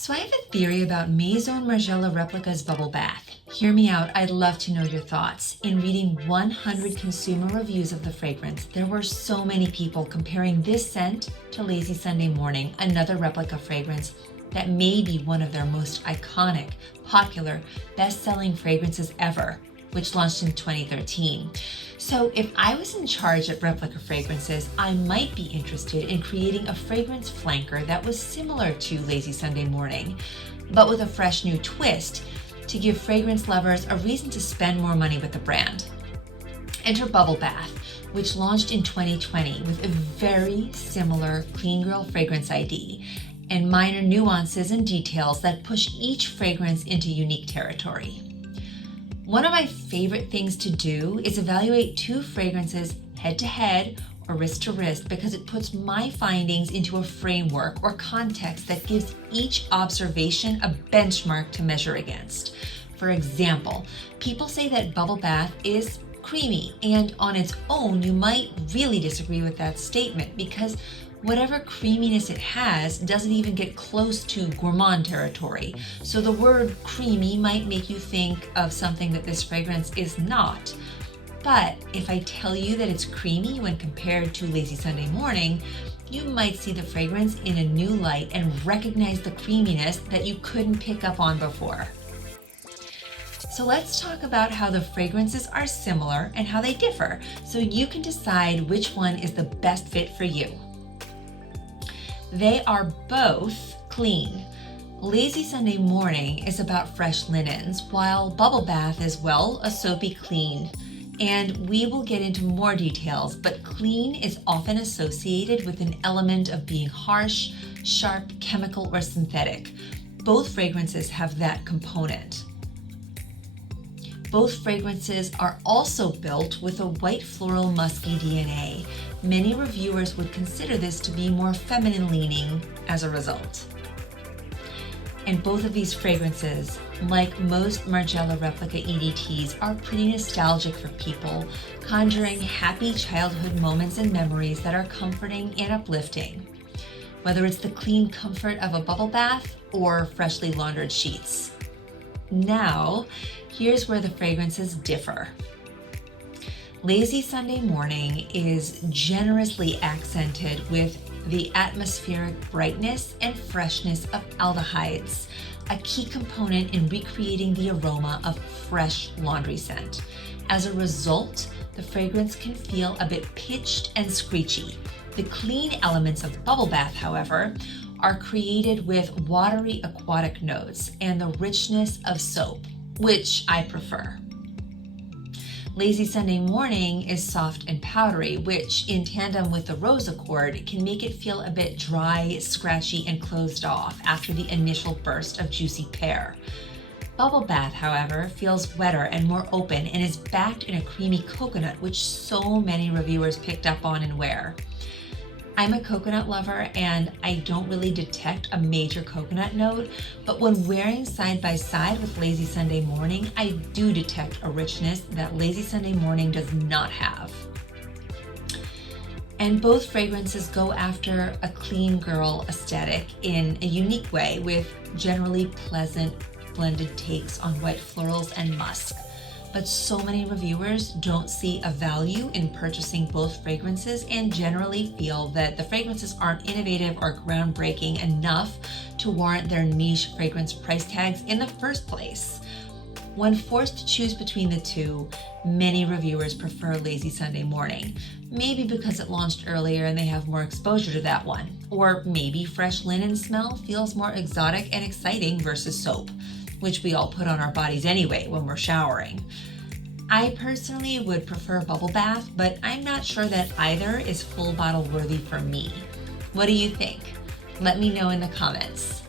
So I have a theory about Maison Margiela Replica's bubble bath. Hear me out, I'd love to know your thoughts. In reading 100 consumer reviews of the fragrance, there were so many people comparing this scent to Lazy Sunday Morning, another Replica fragrance that may be one of their most iconic, popular, best-selling fragrances ever, which launched in 2013. So if I was in charge at Replica Fragrances, I might be interested in creating a fragrance flanker that was similar to Lazy Sunday Morning, but with a fresh new twist to give fragrance lovers a reason to spend more money with the brand. Enter Bubble Bath, which launched in 2020 with a very similar Clean Girl fragrance ID and minor nuances and details that push each fragrance into unique territory. One of my favorite things to do is evaluate two fragrances head-to-head or wrist-to-wrist because it puts my findings into a framework or context that gives each observation a benchmark to measure against. For example, people say that Bubble Bath is creamy, and on its own, you might really disagree with that statement because whatever creaminess it has doesn't even get close to gourmand territory. So the word creamy might make you think of something that this fragrance is not. But if I tell you that it's creamy when compared to Lazy Sunday Morning, you might see the fragrance in a new light and recognize the creaminess that you couldn't pick up on before. So let's talk about how the fragrances are similar and how they differ, so you can decide which one is the best fit for you. They are both clean. Lazy Sunday Morning is about fresh linens, while Bubble Bath is, well, a soapy clean. And we will get into more details, but clean is often associated with an element of being harsh, sharp, chemical, or synthetic. Both fragrances have that component. Both fragrances are also built with a white floral musky DNA. Many reviewers would consider this to be more feminine leaning as a result. And both of these fragrances, like most Margiela Replica EDTs, are pretty nostalgic for people, conjuring happy childhood moments and memories that are comforting and uplifting, whether it's the clean comfort of a bubble bath or freshly laundered sheets. Now, here's where the fragrances differ. Lazy Sunday Morning is generously accented with the atmospheric brightness and freshness of aldehydes, a key component in recreating the aroma of fresh laundry scent. As a result, the fragrance can feel a bit pitched and screechy. The clean elements of Bubble Bath, however, are created with watery aquatic notes and the richness of soap, which I prefer. Lazy Sunday Morning is soft and powdery, which in tandem with the rose accord can make it feel a bit dry, scratchy, and closed off after the initial burst of juicy pear. Bubble Bath, however, feels wetter and more open and is backed in a creamy coconut, which so many reviewers picked up on and wear. I'm a coconut lover and I don't really detect a major coconut note, but when wearing side by side with Lazy Sunday Morning, I do detect a richness that Lazy Sunday Morning does not have. And both fragrances go after a clean girl aesthetic in a unique way with generally pleasant blended takes on white florals and musk. But so many reviewers don't see a value in purchasing both fragrances and generally feel that the fragrances aren't innovative or groundbreaking enough to warrant their niche fragrance price tags in the first place. When forced to choose between the two, many reviewers prefer Lazy Sunday Morning, maybe because it launched earlier and they have more exposure to that one, or maybe fresh linen smell feels more exotic and exciting versus soap, which we all put on our bodies anyway when we're showering. I personally would prefer Bubble Bath, but I'm not sure that either is full bottle worthy for me. What do you think? Let me know in the comments.